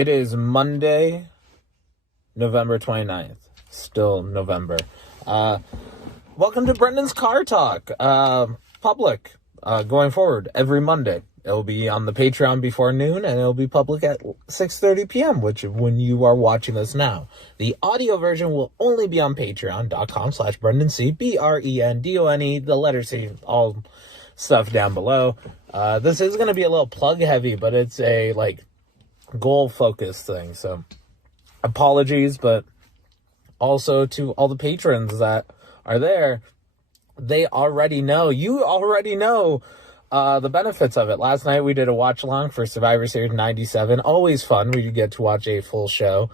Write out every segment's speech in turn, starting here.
It is Monday, November 29th. Still November. Welcome to Brendan's Car Talk. Public, going forward, every Monday. It'll be on the Patreon before noon, and it'll be public at 6:30 p.m., which when you are watching this now. The audio version will only be on patreon.com/BrendanC, BRENDONE, the letter C, all stuff down below. This is going to be a little plug heavy, but it's a, goal-focused thing, so apologies, but also to all the patrons that are there, they already know, you already know the benefits of it. Last night we did a watch along for Survivor Series 97. Always fun when you get to watch a full show.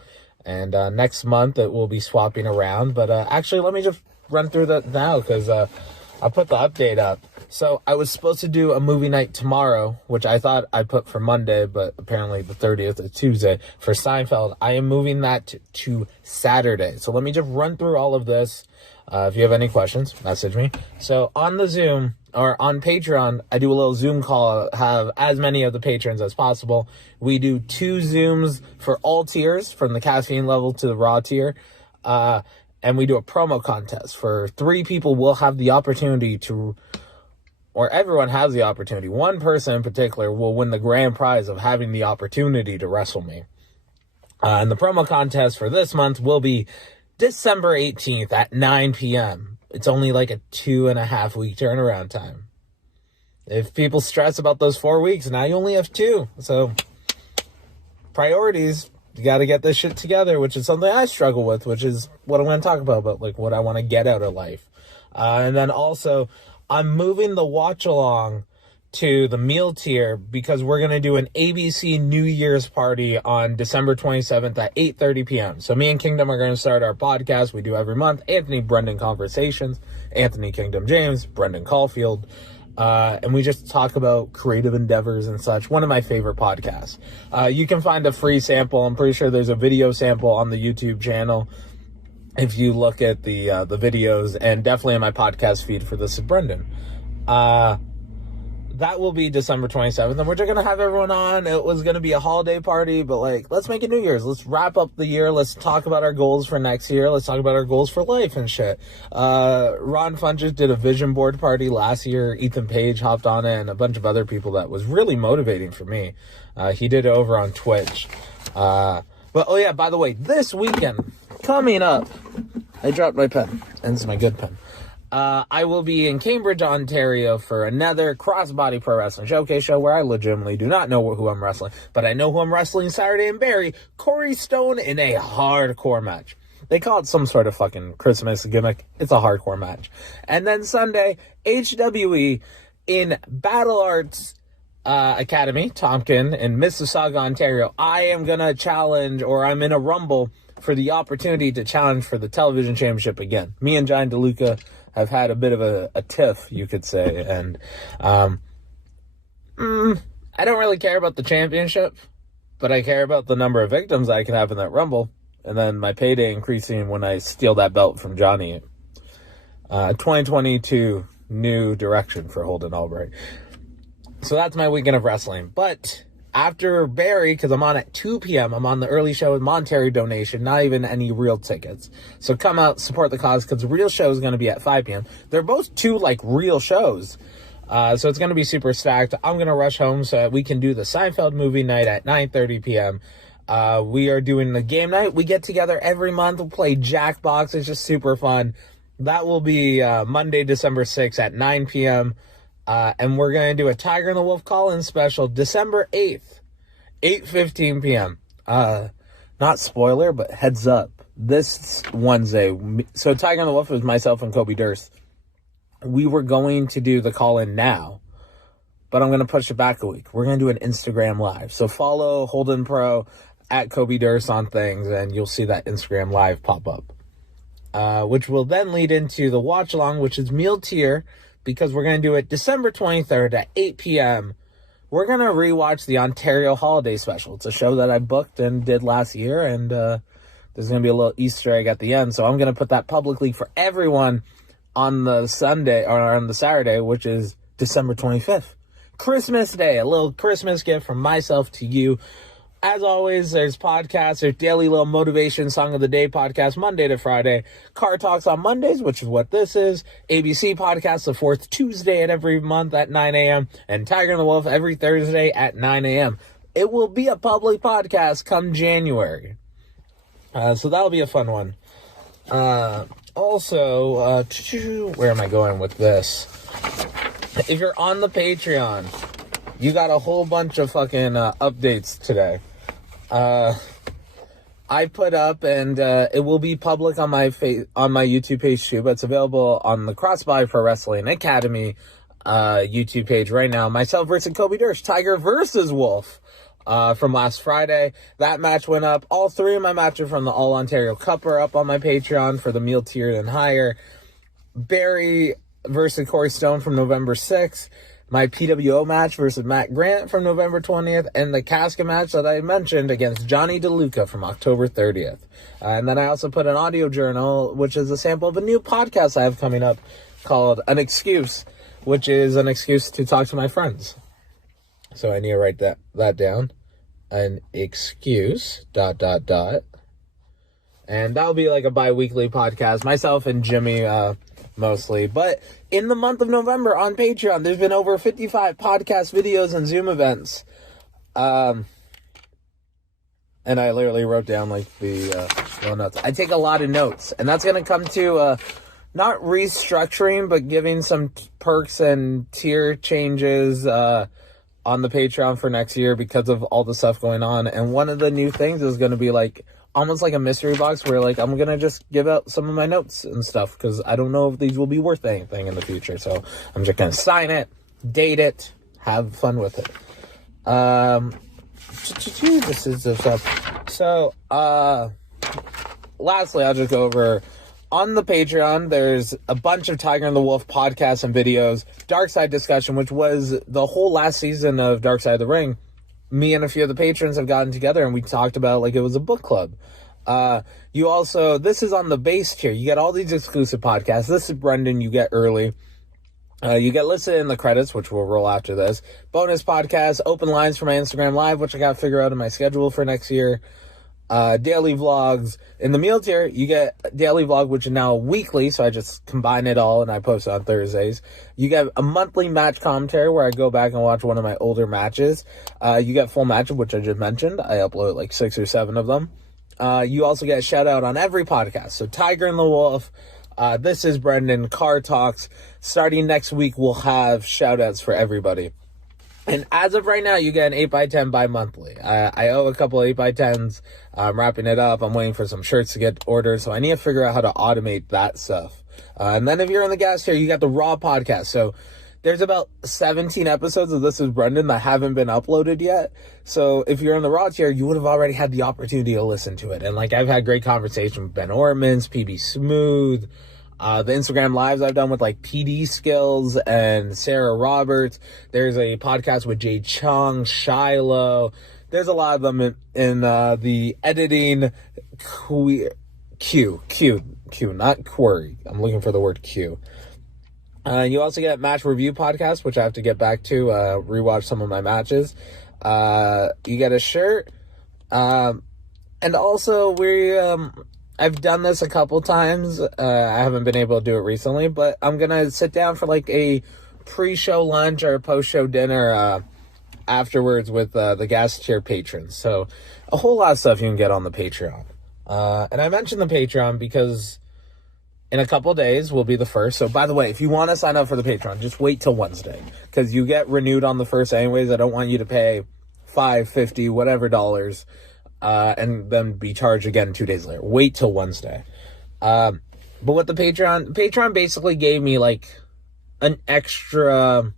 And next month it will be swapping around. But actually, let me just run through that now because I'll put the update up. So I was supposed to do a movie night tomorrow, which I thought I put for Monday, but apparently the 30th is Tuesday for Seinfeld. I am moving that to Saturday. So let me just run through all of this. If you have any questions, message me. So on the Zoom or on Patreon, I do a little Zoom call, have as many of the patrons as possible. We do 2 Zooms for all tiers, from the caffeine level to the raw tier. And we do a promo contest for 3 people. Will have the opportunity to, or everyone has the opportunity. One person in particular will win the grand prize of having the opportunity to wrestle me. And the promo contest for this month will be December 18th at 9 p.m. It's only like a 2.5 week turnaround time. If people stress about those 4 weeks, now you only have 2. So priorities, you got to get this shit together, which is something I struggle with, which is what I'm going to talk about what I want to get out of life. And then also, I'm moving the watch along to the meal tier because we're going to do an ABC New Year's party on December 27th at 8:30 p.m. So me and Kingdom are going to start our podcast we do every month. Anthony Brendan Conversations, Anthony Kingdom James, Brendan Caulfield. And we just talk about creative endeavors and such. One of my favorite podcasts. You can find a free sample. I'm pretty sure there's a video sample on the YouTube channel if you look at the videos, and definitely in my podcast feed for This is Brendan. That will be December 27th, and we're just going to have everyone on. It was going to be a holiday party, but, let's make it New Year's. Let's wrap up the year. Let's talk about our goals for next year. Let's talk about our goals for life and shit. Ron Funches did a vision board party last year. Ethan Page hopped on it, and a bunch of other people that was really motivating for me. He did it over on Twitch. But, oh yeah, by the way, this weekend, coming up, I dropped my pen, and it's my good pen. I will be in Cambridge, Ontario for another Crossbody Pro Wrestling Showcase show where I legitimately do not know who I'm wrestling, but I know who I'm wrestling Saturday in Barrie, Corey Stone, in a hardcore match. They call it some sort of fucking Christmas gimmick. It's a hardcore match. And then Sunday, HWE in Battle Arts Academy, Tompkin, in Mississauga, Ontario. I am going to challenge, or I'm in a rumble for the opportunity to challenge for the television championship again. Me and John DeLuca have had a bit of a tiff, you could say, and I don't really care about the championship, but I care about the number of victims I can have in that rumble, and then my payday increasing when I steal that belt from Johnny. 2022, new direction for Holden Albright. So that's my weekend of wrestling, but after Barrie, because I'm on at 2 p.m., I'm on the early show with monetary donation, not even any real tickets. So come out, support the cause, because the real show is going to be at 5 p.m. They're both 2, real shows. So it's going to be super stacked. I'm going to rush home so that we can do the Seinfeld movie night at 9:30 p.m. We are doing the game night. We get together every month. We'll play Jackbox. It's just super fun. That will be Monday, December 6th at 9 p.m., and we're going to do a Tiger and the Wolf call-in special December 8th, 8:15 p.m. Not spoiler, but heads up. This Wednesday, so Tiger and the Wolf was myself and Kobe Durst. We were going to do the call-in now, but I'm going to push it back a week. We're going to do an Instagram Live. So follow Holden Pro at Kobe Durst on things, and you'll see that Instagram Live pop up. Which will then lead into the watch-along, which is meal tier, because we're going to do it December 23rd at 8 p.m. We're going to rewatch the Ontario Holiday Special. It's a show that I booked and did last year, and there's going to be a little Easter egg at the end. So I'm going to put that publicly for everyone on the Sunday, or on the Saturday, which is December 25th. Christmas Day, a little Christmas gift from myself to you. As always, there's podcasts, there's daily little motivation song of the day podcast Monday to Friday, Car Talks on Mondays, which is what this is, ABC podcast the fourth Tuesday at every month at 9 a.m., and Tiger and the Wolf every Thursday at 9 a.m. It will be a public podcast come January. So that'll be a fun one. Also, where am I going with this? If you're on the Patreon, you got a whole bunch of fucking updates today. I put up, and it will be public on my YouTube page too, but it's available on the Crossbody Pro Wrestling Academy YouTube page right now. Myself versus Kobe Durst, Tiger versus Wolf, from last Friday. That match went up. All three of my matches from the All Ontario Cup are up on my Patreon for the meal tier and higher. Barry versus Corey Stone from November 6th. My PWO match versus Matt Grant from November 20th, and the casket match that I mentioned against Johnny DeLuca from October 30th. And then I also put an audio journal, which is a sample of a new podcast I have coming up called An Excuse, which is an excuse to talk to my friends. So I need to write that down. An excuse, ... And that'll be like a bi-weekly podcast. Myself and Jimmy, mostly. But in the month of November on Patreon, there's been over 55 podcast videos and Zoom events. And I literally wrote down like the notes. I take a lot of notes, and that's going to come to not restructuring, but giving some perks and tier changes on the Patreon for next year because of all the stuff going on. And one of the new things is going to be like almost like a mystery box where like I'm gonna just give out some of my notes and stuff because I don't know if these will be worth anything in the future. So I'm just gonna sign it, date it, have fun with it. This is the stuff. So lastly, I'll just go over on the Patreon. There's a bunch of Tiger and the Wolf podcasts and videos. Dark Side Discussion, which was the whole last season of Dark Side of the Ring. Me and a few of the patrons have gotten together and we talked about like it was a book club. You also, this is on the base tier. You get all these exclusive podcasts. This is Brendone, you get early. You get listed in the credits, which will roll after this. Bonus podcasts, open lines for my Instagram Live, which I got to figure out in my schedule for next year. Daily vlogs. In the meal tier, you get daily vlog, which is now weekly, so I just combine it all and I post it on Thursdays. You get a monthly match commentary where I go back and watch one of my older matches. You get full match, which I just mentioned. I upload like 6 or 7 of them. You also get a shout out on every podcast. So Tiger and the Wolf, this is Brendone, Car Talks. Starting next week, we'll have shout outs for everybody. And as of right now, you get an 8x10 bi-monthly. I owe a couple of 8x10s. I'm wrapping it up. I'm waiting for some shirts to get ordered, so I need to figure out how to automate that stuff. And then if you're in the gas tier, you got the Raw podcast. So there's about 17 episodes of This is Brendone that haven't been uploaded yet. So if you're in the Raw tier, you would have already had the opportunity to listen to it. And like I've had great conversation with Ben Ormans, PB Smooth, the Instagram lives I've done with like PD Skills and Sarah Roberts. There's a podcast with Jay Chung, Shiloh. There's a lot of them in the editing Q, not query. I'm looking for the word Q. You also get match review podcast, which I have to get back to, rewatch some of my matches. You get a shirt. And also I've done this a couple times. I haven't been able to do it recently, but I'm going to sit down for like a pre-show lunch or a post-show dinner afterwards with the gas tier patrons. So a whole lot of stuff you can get on the Patreon. And I mentioned the Patreon because in a couple days will be the first. So by the way, if you want to sign up for the Patreon, just wait till Wednesday because you get renewed on the first anyways. I don't want you to pay $5, $50, whatever dollars. And then be charged again 2 days later. Wait till Wednesday. But what the Patreon basically gave me like an extra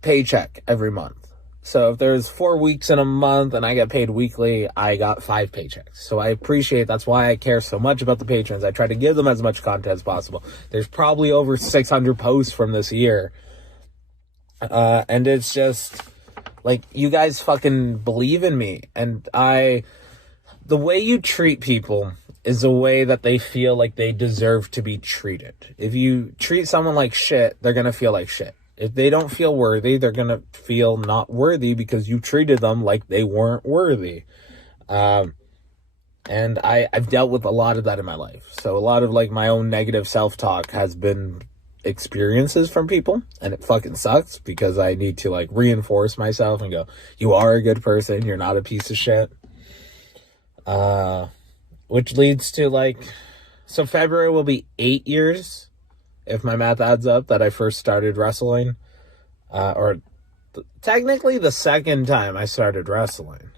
paycheck every month. So if there's 4 weeks in a month and I get paid weekly, I got 5 paychecks. So I appreciate, that's why I care so much about the patrons. I try to give them as much content as possible. There's probably over 600 posts from this year. And it's just like, you guys fucking believe in me. And the way you treat people is the way that they feel like they deserve to be treated. If you treat someone like shit, they're going to feel like shit. If they don't feel worthy, they're going to feel not worthy because you treated them like they weren't worthy. And I've dealt with a lot of that in my life. So a lot of like my own negative self-talk has been experiences from people, and it fucking sucks because I need to like reinforce myself and go, you are a good person, you're not a piece of shit. Which leads to like, so February will be 8 years, if my math adds up, that I first started wrestling. Technically the second time I started wrestling.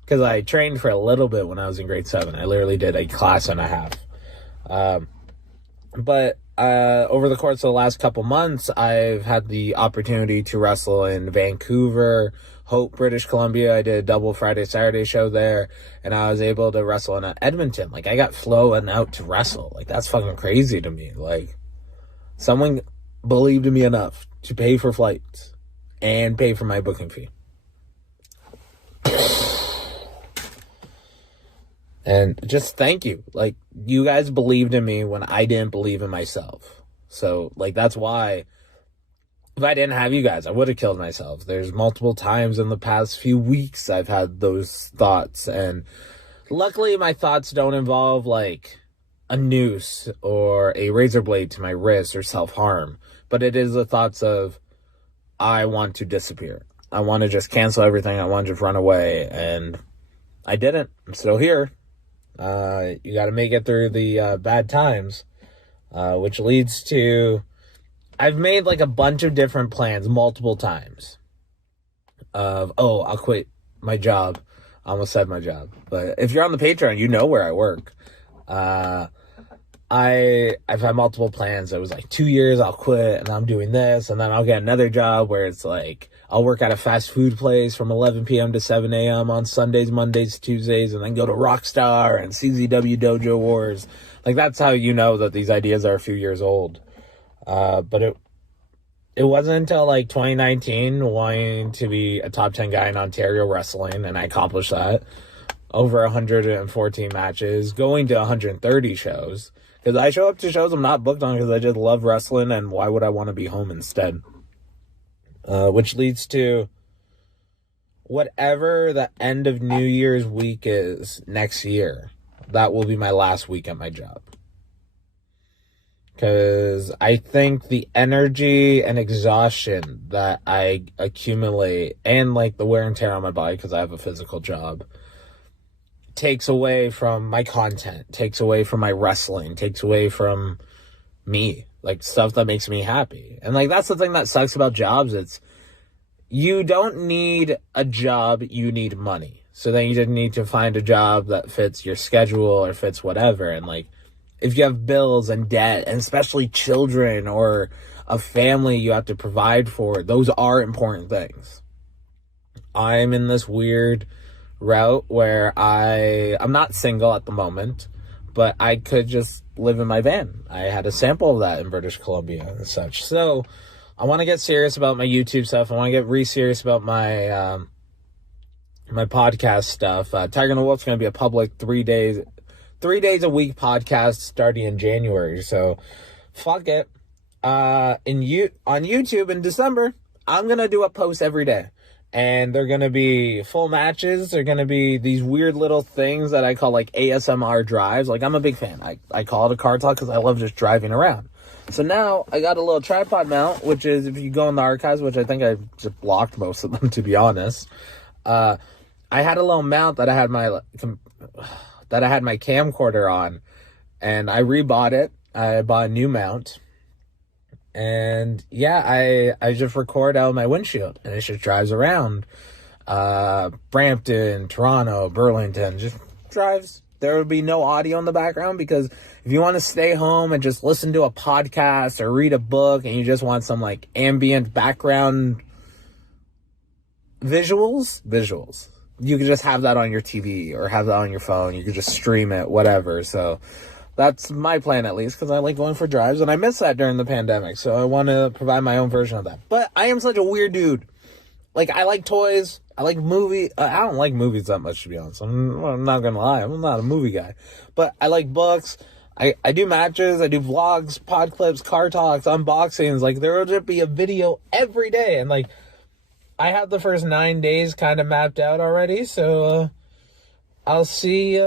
Because I trained for a little bit when I was in grade 7. I literally did a class and a half. But over the course of the last couple months, I've had the opportunity to wrestle in Vancouver, Hope, British Columbia. I did a double Friday, Saturday show there. And I was able to wrestle in Edmonton. Like, I got flown out to wrestle. Like, that's fucking crazy to me. Like, someone believed in me enough to pay for flights and pay for my booking fee. And just thank you. Like, you guys believed in me when I didn't believe in myself. So, like, that's why if I didn't have you guys, I would have killed myself. There's multiple times in the past few weeks I've had those thoughts. And luckily, my thoughts don't involve, like, a noose or a razor blade to my wrist or self-harm. But it is the thoughts of, I want to disappear. I want to just cancel everything. I want to just run away. And I didn't. I'm still here. You got to make it through the bad times, which leads to, I've made like a bunch of different plans multiple times of, I'll quit my job. I almost said my job, but if you're on the Patreon, you know where I work. I've had multiple plans. It was like 2 years, I'll quit and I'm doing this, and then I'll get another job where it's like, I'll work at a fast food place from 11 p.m. to 7 a.m. on Sundays, Mondays, Tuesdays, and then go to Rockstar and CZW Dojo Wars. Like, that's how you know that these ideas are a few years old. But it wasn't until like 2019 wanting to be a top 10 guy in Ontario wrestling, and I accomplished that. Over 114 matches, going to 130 shows. Because I show up to shows I'm not booked on because I just love wrestling, and why would I want to be home instead? Which leads to whatever the end of New Year's week is next year. That will be my last week at my job. Because I think the energy and exhaustion that I accumulate, and like the wear and tear on my body because I have a physical job, takes away from my content, takes away from my wrestling, takes away from me. Like, stuff that makes me happy. And like, that's the thing that sucks about jobs. It's, you don't need a job, you need money. So then you just need to find a job that fits your schedule or fits whatever. And like, if you have bills and debt, and especially children or a family you have to provide for, those are important things. I'm in this weird route where I'm not single at the moment, but I could just live in my van. I had a sample of that in British Columbia and such. So I want to get serious about my YouTube stuff. I want to get re-serious about my my podcast stuff. Tiger and the Wolf's going to be a public 3 days a week podcast starting in January. So fuck it. On YouTube in December, I'm going to do a post every day. And they're going to be full matches. They're going to be these weird little things that I call like ASMR drives. Like, I'm a big fan. I call it a car talk because I love just driving around. So now I got a little tripod mount, which is, if you go in the archives, which I think I just blocked most of them, to be honest. I had a little mount that I had my camcorder on, and I rebought it. I bought a new mount. And yeah, I just record out of my windshield, and it just drives around Brampton, Toronto, Burlington, just drives. There will be no audio in the background, because if you want to stay home and just listen to a podcast or read a book, and you just want some like ambient background visuals, you can just have that on your TV or have that on your phone. You can just stream it, whatever. So that's my plan, at least, because I like going for drives, and I miss that during the pandemic, so I want to provide my own version of that. But I am such a weird dude. Like, I like toys, I like movies. I don't like movies that much, to be honest. I'm not going to lie, I'm not a movie guy. But I like books, I do matches, I do vlogs, pod clips, car talks, unboxings. Like, there will just be a video every day. And, like, I have the first 9 days kind of mapped out already. So, I'll see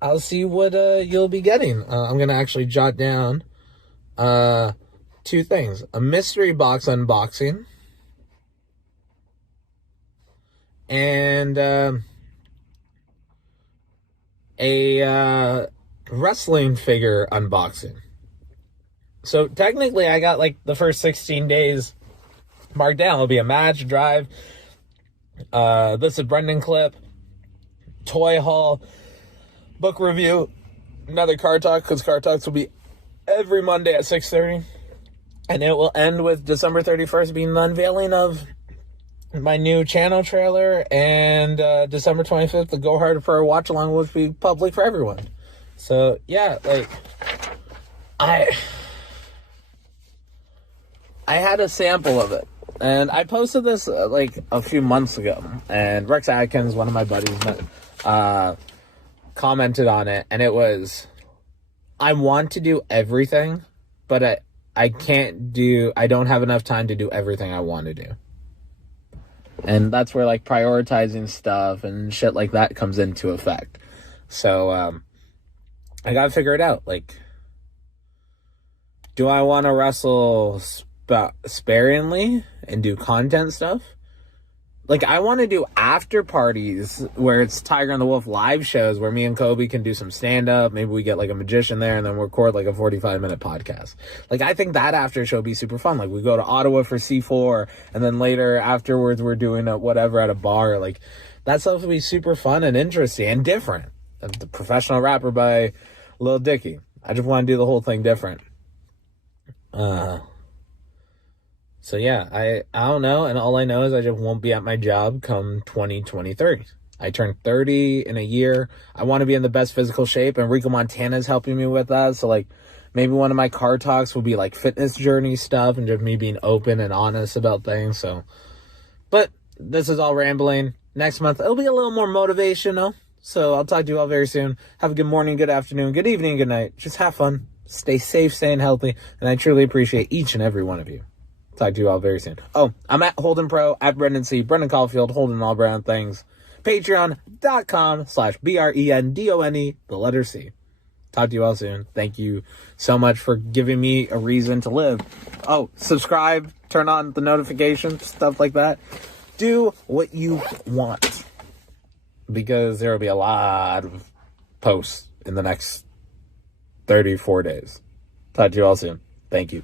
what you'll be getting. I'm going to actually jot down 2 things. A mystery box unboxing. And a wrestling figure unboxing. So technically I got like the first 16 days marked down. It'll be a match, drive, this is Brendone clip, toy haul, book review, another car talk, because car talks will be every Monday at 6:30. And it will end with December 31st being the unveiling of my new channel trailer, and December 25th, the Go Hard for a watch along will be public for everyone. So yeah, like I had a sample of it, and I posted this like a few months ago, and Rex Atkins, one of my buddies, commented on it, and it was, I want to do everything, but I don't have enough time to do everything I want to do. And that's where, like, prioritizing stuff and shit like that comes into effect. So, I gotta figure it out. Like, do I want to wrestle sparingly and do content stuff? Like, I want to do after parties where it's Tiger and the Wolf live shows where me and Kobe can do some stand-up. Maybe we get, like, a magician there and then record, like, a 45-minute podcast. Like, I think that after show would be super fun. Like, we go to Ottawa for C4, and then later, afterwards, we're doing whatever at a bar. Like, that stuff would be super fun and interesting and different. The Professional Rapper by Lil Dicky. I just want to do the whole thing different. So yeah, I don't know, and all I know is I just won't be at my job come 2023. I turned 30 in a year. I want to be in the best physical shape, and Rico Montana's helping me with that. So, like, maybe one of my car talks will be, like, fitness journey stuff and just me being open and honest about things. So, but this is all rambling. Next month, it'll be a little more motivational. So I'll talk to you all very soon. Have a good morning, good afternoon, good evening, good night. Just have fun. Stay safe, staying healthy, and I truly appreciate each and every one of you. Talk to you all very soon. Oh, I'm at Holden Pro, at Brendone C, Brendone Caulfield, Holden all brown things. Patreon.com/BRENDONE, the letter C. Talk to you all soon. Thank you so much for giving me a reason to live. Oh, subscribe, turn on the notifications, stuff like that. Do what you want, because there will be a lot of posts in the next 34 days. Talk to you all soon. Thank you.